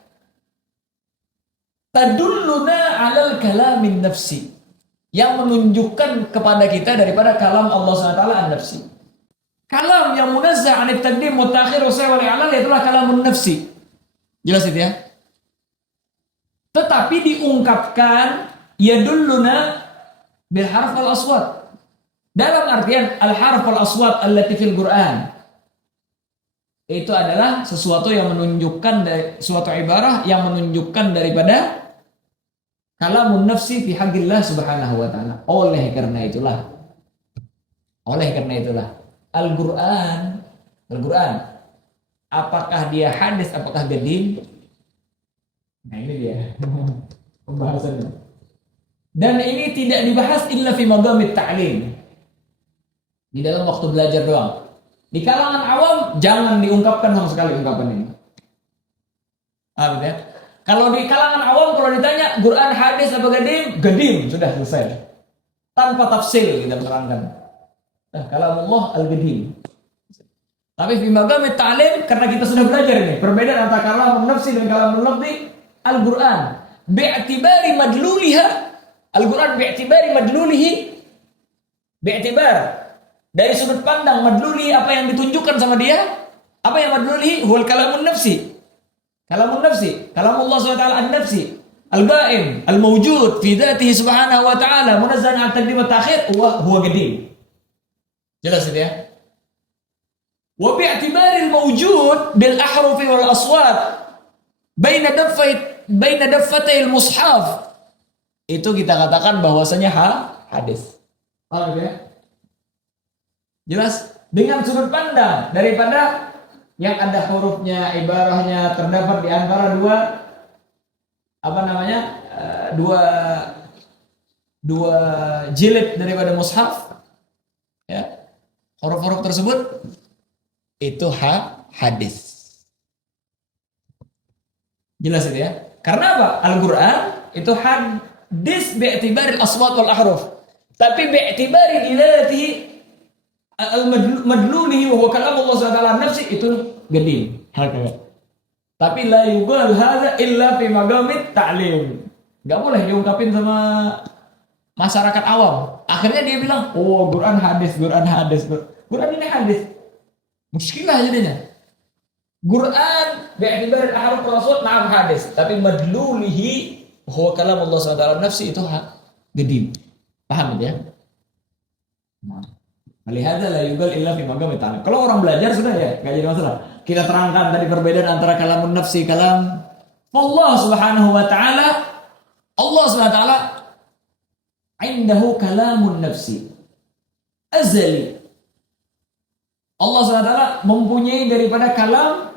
tadulluna 'alal kalamin nafsi, yang menunjukkan kepada kita daripada kalam Allah SWT an-nafsi. Kalam yang munazzah 'anit taqdim wa ta'khir wa sa'wal i'lal itulah kalamun nafsi. Jelas itu ya? Tetapi diungkapkan yadulluna bil harf wal aswad. Dalam artian al harf wal aswad allati fil Qur'an. Itu adalah sesuatu yang menunjukkan dari suatu ibarah yang menunjukkan daripada kalamun nafsi fi haqqillah subhanahu wa ta'ala. Oleh karena itulah Al-Qur'an apakah dia hadis, apakah gadim? Nah ini dia pembahasannya. Dan ini tidak dibahas illa fi madhamit ta'lim. Di dalam waktu belajar doang. Di kalangan awam jangan diungkapkan sama sekali ungkapan ini. Ya? Kalau di kalangan awam kalau ditanya Quran hadis apa gadim? Gadim, sudah selesai. Tanpa tafsil kita menerangkan. Nah, kalamullah al-gadim. Tapi fi madhamit ta'lim karena kita sudah belajar ini perbedaan antara kalamun nafsi dan kalamun lafzi. Al-Quran bi'tibari madluliha, Al-Quran bi'tibari madlulihi, bi'tibar dari sudut pandang madlulihi, apa yang ditunjukkan sama dia, apa yang madlulihi huwal kalamun nafsi, kalamullah SWT an-nafsi al-ba'im al-mawjud fi dhatihi subhanahu wa ta'ala munazzan 'an taqdim wa ta'khir huwa qadim. Jelas itu ya? Wa bi'tibari al-mawjud bil ahrufi wal aswad baina daffatil mushaf, itu kita katakan bahwasanya hadis. Paham ya? Jelas dengan sudut pandang daripada yang ada hurufnya, ibarahnya terdapat di antara dua jilid daripada mushaf, ya. Huruf-huruf tersebut itu hadis. Jelas itu ya? Karena apa? Al-Quran itu hadis bi'tibaril aswat wal ahruf. Tapi bi'tibaril ilatihi al-madlulihi wa kalam Allah SWT nafsi itu gadim. Tapi la yuqal hadza illa fi magamit ta'lim. Gak boleh diungkapin sama masyarakat awam. Akhirnya dia bilang, oh Quran hadis. Quran ini hadis. Muskilah jadinya. Quran bi'tibar al-ahruf wal aswad na'am hadis, tapi madlulihi huwa kalam Allah SWT nafsi itu gadim. Paham ya? Lihatlah la yugal illa fi magam ta'ala. Kalau orang belajar sudah ya, enggak jadi masalah. Kita terangkan tadi perbedaan antara kalamun nafsi, kalam Allah Subhanahu wa ta'ala. Allah Subhanahu wa ta'ala indahu kalamun nafsi azali. Allah SWT mempunyai daripada kalam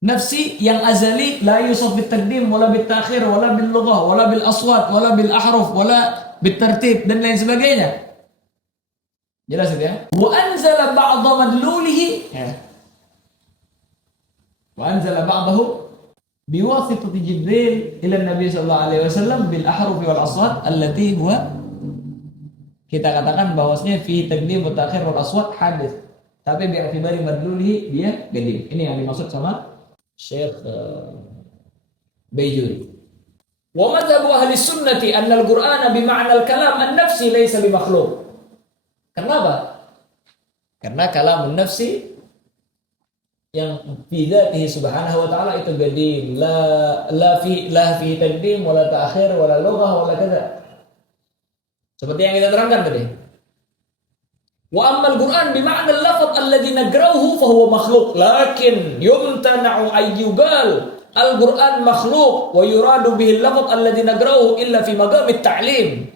nafsi yang azali, la yusaf bit taqdim wala bit ta'khir wala bil lughah wala bil aswat wala bil ahruf wala bit tartib dan lain sebagainya. Jelas itu ya? Wa anzala ba'dha madlulihi, wa anzala ba'dahu biwasitati Jibril ila Nabi sallallahu alaihi wasallam bil ahruf wal aswat allati huwa, kita katakan bahwasanya fi taqdim wa ta'khir wal aswat hadis, tapi bi'tibari madlulihi dia gadim. Ini yang dimaksud sama Syekh Bayjuri. Wa madhabu ahli sunnati anna al-Qur'ana bima'na al-kalam an-nafsi laysa bimakhluq. Kenapa? Karena kalamun nafsi yang fi dzatihi subhanahu wa ta'ala itu gadim, la fi taqdim wala ta'khir wala lughah wala kadza. Seperti yang kita terangkan tadi. Wa ammal Qur'an bima'na al-lafz alladhi nagra'uhu fa huwa makhluq, lakin yumtana'u ayyugal al-Qur'an makhluq wa yuradu bihi al-lafz alladhi nagra'uhu illa fi maqam at-ta'lim.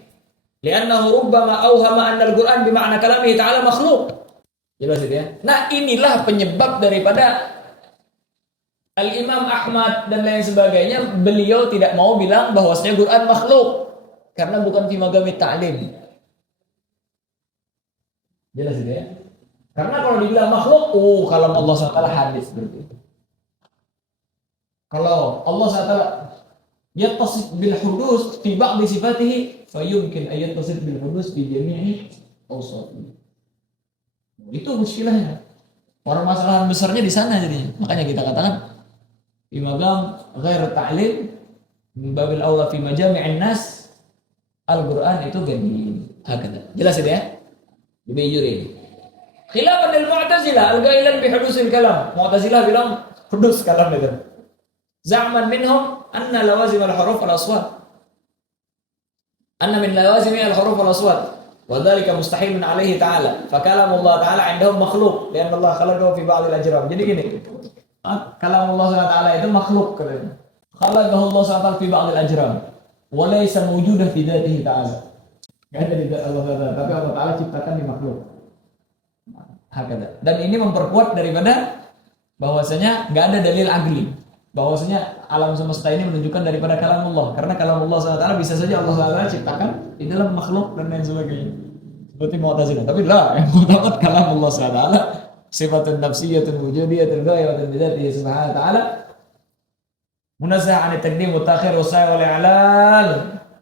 Li'annahu rubbama awhama anna al-Qur'an bima'na kalamihi ta'ala makhluq. Jelas itu ya. Nah, inilah penyebab daripada Al-Imam Ahmad dan lain sebagainya, beliau tidak mau bilang bahwasanya Quran makhluk karena bukan fi maqamit ta'lim. Jelas itu ya. Karena kalau dibilang makhluk, kalam Allah SWT hadis berarti. Kalau Allah SWT yattasid bil hudus fi ba'di sifatihi, fa yumkin an yattasid bil hudus fi jami'i awsafihi. Itu muskilahnya. Permasalahan besarnya di sana jadinya. Makanya kita katakan fi maqam ghair ta'lim min babil aula fi majami'in nas, Al-Qur'an itu gani. Hakata. Jelas itu ya? Dibijuri. Khilafan lil Mu'tazilah al-qailan bi hudusil kalam. Mu'tazilah bilang hudus kalam itu. Za'man minhum anna lawazim al-huruf wal-aswat. Anna min lawazim al-huruf wal-aswat wa dhalika mustahilun alaihi ta'ala. Fa kalamullah ta'ala 'indahum makhluq li'anna Allah khalaqahu fi ba'd al-ajram. Jadi gini. Kalamullah SWT itu makhluk katanya. Khalaqahu Allah SWT fi ba'd al-ajram wa laysa mawjudan fi dzatihi ta'ala. Enggak ada di Allah SWT, tapi Allah Ta'ala ciptakan di makhluk. Hakada. Dan ini memperkuat daripada bahwasanya enggak ada dalil agli bahwasanya alam semesta ini menunjukkan daripada kalamullah, karena kalamullah SWT bisa saja Allah SWT ciptakan di dalam makhluk dan lain sebagainya. Seperti Mu'tazilah. Tapi lah yang mutlak kalamullah SWT sifatun nafsiyatun wujudiyatun ghaibatan bidzatihi subhanahu wa ta'ala munazzah 'an at-taqdim wa at-ta'khir wa sa'i wal i'lal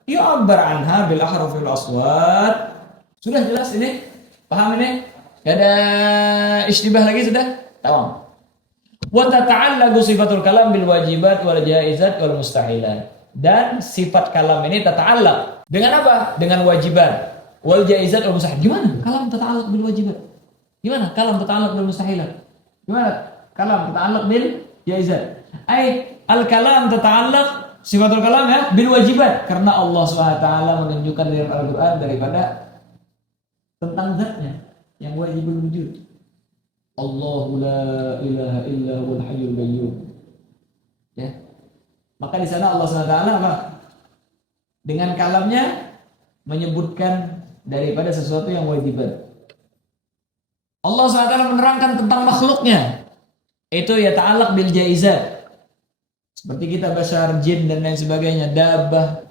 yu'abbar 'anha bil ahruf wal aswat. Sudah jelas ini? Paham ini? Enggak ada istibah lagi sudah? Tamam. Wa tata'allaqu sifatul kalam bil wajibat wal jaizat wal mustahilat. Dan sifat kalam ini tata'allaq dengan apa? Dengan wajibat wal jaizat wal mustahilat. Gimana? Kalam tata'allaq bil wajibat. Gimana? Kalam tata'allaq bil mustahilat. Gimana? Kalam tata'allaq bil jaizat. Ai al-kalam tata'allaq sifatul kalam ya bil wajibat, karena Allah SWT menunjukkan dalam Al-Qur'an daripada tentang zatnya yang wajibul wujud. Allahu la ilaha illa huwal hayyul qayyum. Ya. Maka di sana Allah SWT apa? Dengan kalamnya menyebutkan daripada sesuatu yang wajibat. Allah SWT menerangkan tentang makhluknya. Itu ya ta'alaq bil jaizat. Seperti kita bashar, jin dan lain sebagainya, dabbah.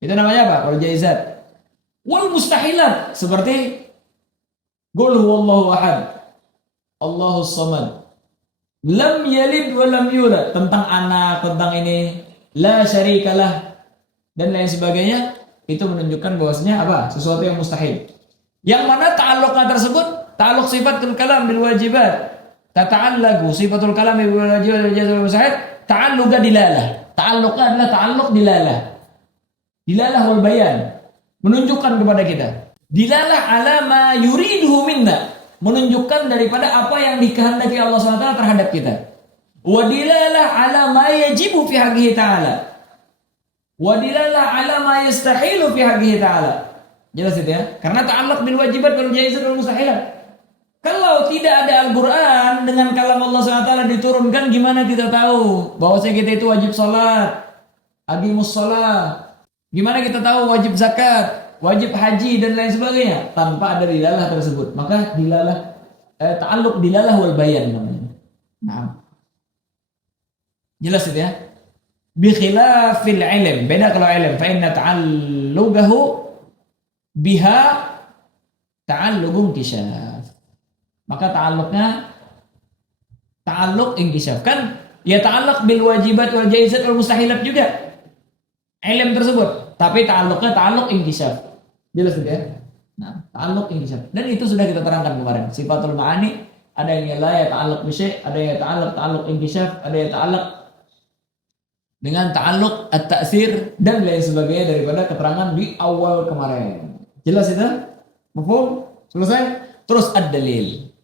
Itu namanya apa? Kalau jaizat. Wal mustahilat seperti qul huwallahu ahad, Allahus samad, lam yalid wa lam yulad, tentang anak, tentang ini, la syarikalah dan lain sebagainya. Itu menunjukkan bahwasanya apa? Sesuatu yang mustahil. Yang mana ta'alluqnya tersebut ta'alluq sifatul kalam bil wajibat. Tata'allaqu sifatul kalam bil wajibat wal jazm wal mustahil. Ta'alluqa dilalah. Ta'alluqnya adalah ta'alluq dilalah. Dilalah wal bayan. Menunjukkan kepada kita. Dilalah ala ma yuriduhu minna. Menunjukkan daripada apa yang dikehendaki Allah SWT terhadap kita. Wa dilalah ala ma yajibu fi haqqihi ta'ala. Wa dilalah ala ma yastahilu fi haqqihi ta'ala. Jelas itu ya? Karena ta'alluq bil wajibat wal jaizat wal mustahilat. Kalau tidak ada Al-Quran dengan kalam Allah SWT diturunkan, gimana kita tahu bahwasanya kita itu wajib sholat, aqimus sholat? Gimana kita tahu wajib zakat, wajib haji dan lain sebagainya tanpa ada dilalah tersebut? Maka dilalah ta'alluq dilalah wal bayan namanya. Nah, jelas itu ya? Bi khilafil ilm, beda kalau ilm, fa inna ta'alluqahu biha ta'alluqun kisyaf. Maka ta'alluq inkishaf kan ya, ta'alluq bil wajibat wal jaizat wal mustahilat juga ilm tersebut, tapi ta'alluqnya ta'alluq inkishaf. Jelas tidak ya? Nah, ta'alluq inkishaf, dan itu sudah kita terangkan kemarin. Sifatul ma'ani ada yang la ya ta'alluq bi syai', ada yang ta'alluq inkishaf, ada yang ta'alluq dengan ta'alluq at-ta'sir dan lain sebagainya daripada keterangan di awal kemarin. Jelas itu? Mafhum? Selesai? Terus ad-dalil.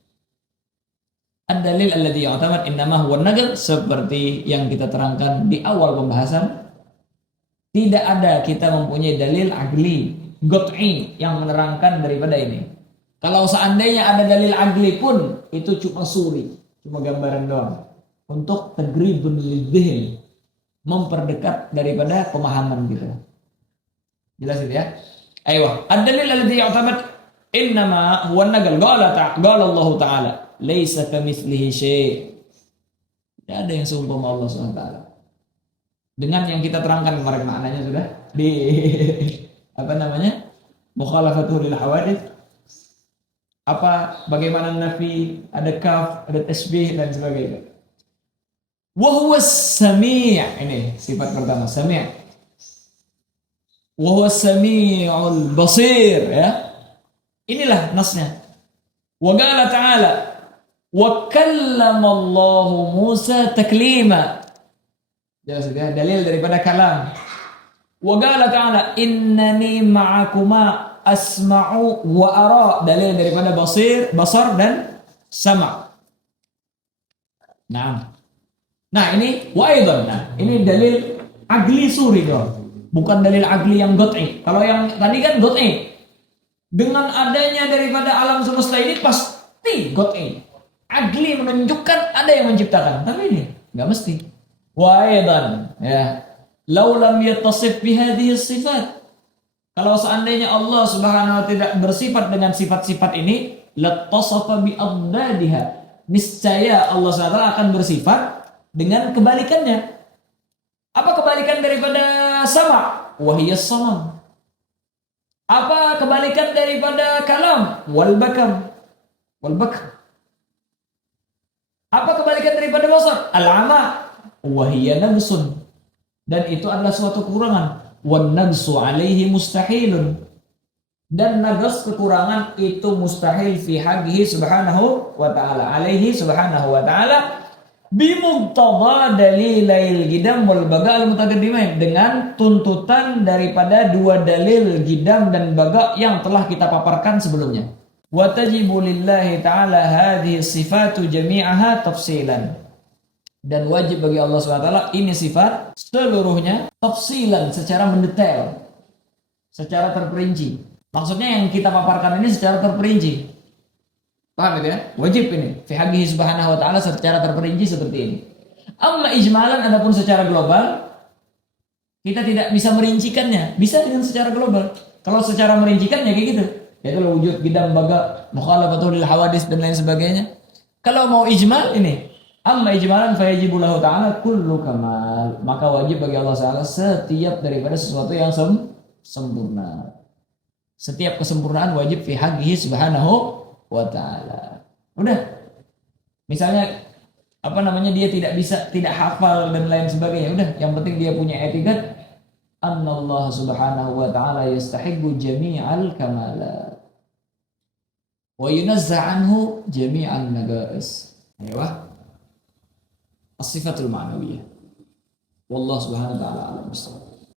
Ad-dalil alladhi yu'tamad innama huwa an-naql, seperti yang kita terangkan di awal pembahasan. Tidak ada kita mempunyai dalil agli qat'i yang menerangkan daripada ini. Kalau seandainya ada dalil aqli pun itu cuma suri, cuma gambaran doang untuk tagribun lidhihn, memperdekat daripada pemahaman kita. Jelas itu ya? Ayo, ad-dalil alladhi yu'tamad innama huwa an-naql. Qala Allah Ta'ala, "Laisa kamitslihi syai'." Tidak ada yang seumpama Allah SWT. Dengan yang kita terangkan kemarin maknanya sudah di apa namanya? Mukhalafatul lil hawadits. Apa bagaimana nafi, ada kaf, ada tasbih dan sebagainya. Wa huwa as-sami', ini sifat pertama, sami'. Wa huwa as-sami'ul basir, ya. Inilah nasnya. Wa qala ta'ala, wa kallama Allahu Musa taklima. Jelas ya, dalil daripada kalam. Wa qala ta'ala, innani ma'akuma asma'u wa ara, dalil daripada basar dan sama'. Nah ini wa aidan. Nah, ini dalil aqli suri dong. Bukan dalil aqli yang qat'i. Kalau yang tadi kan qat'i. Dengan adanya daripada alam semesta ini pasti qat'i. Aqli menunjukkan ada yang menciptakan. Tapi ini enggak mesti. Wa aidan, ya. Law lam yattasif bi hadhihi sifat. Kalau seandainya Allah Subhanahu wa tidak bersifat dengan sifat-sifat ini, lattasafa bi adadiha. Niscaya Allah SWT akan bersifat dengan kebalikannya. Apa kebalikan daripada sama? Wahiyas samam. Apa kebalikan daripada kalam? Wal bakam. Apa kebalikan daripada basar? Al-ama. Wahiyya nabsun. Dan itu adalah suatu kekurangan. Wan nabsu alaihi mustahilun, dan nagas kekurangan itu mustahil fi haqqihi subhanahu wa ta'ala, alaihi subhanahu wa ta'ala bimuqtada dalilail gidam wal baga al mutaqaddimain, dengan tuntutan daripada dua dalil gidam dan baga yang telah kita paparkan sebelumnya. Wa tajibu lillahi ta'ala hadhihi sifatu jami'aha tafsilan, dan wajib bagi Allah SWT ini sifat seluruhnya tafsilan, secara mendetail, secara terperinci. Maksudnya yang kita paparkan ini secara terperinci. Paham ya? Wajib ini fi haqqihi subhanahu wa ta'ala secara terperinci seperti ini. Amma ijmalan, adapun secara global kita tidak bisa merincikannya. Bisa dengan secara global. Kalau secara merincikan ya kayak gitu. Yaitu wujud qidam baga, mukhalafatul lil hawadits dan lain sebagainya. Kalau mau ijmal ini, amma ijmalan fayajibu lahu ta'ala kullu kamal, maka wajib bagi Allah Ta'ala setiap daripada sesuatu yang sempurna. Setiap kesempurnaan wajib fi haqqihi subhanahu wa ta'ala. Udah. Misalnya apa namanya, dia tidak hafal dan lain sebagainya. Udah, yang penting dia punya etikat annallahu subhanahu wa ta'ala yastahiqqu jami'al kamalat wa yunazza anhu jami'an naqais. Ayo. As-sifatul ma'nawiyah. Wallahu subhanahu wa ta'ala a'lam.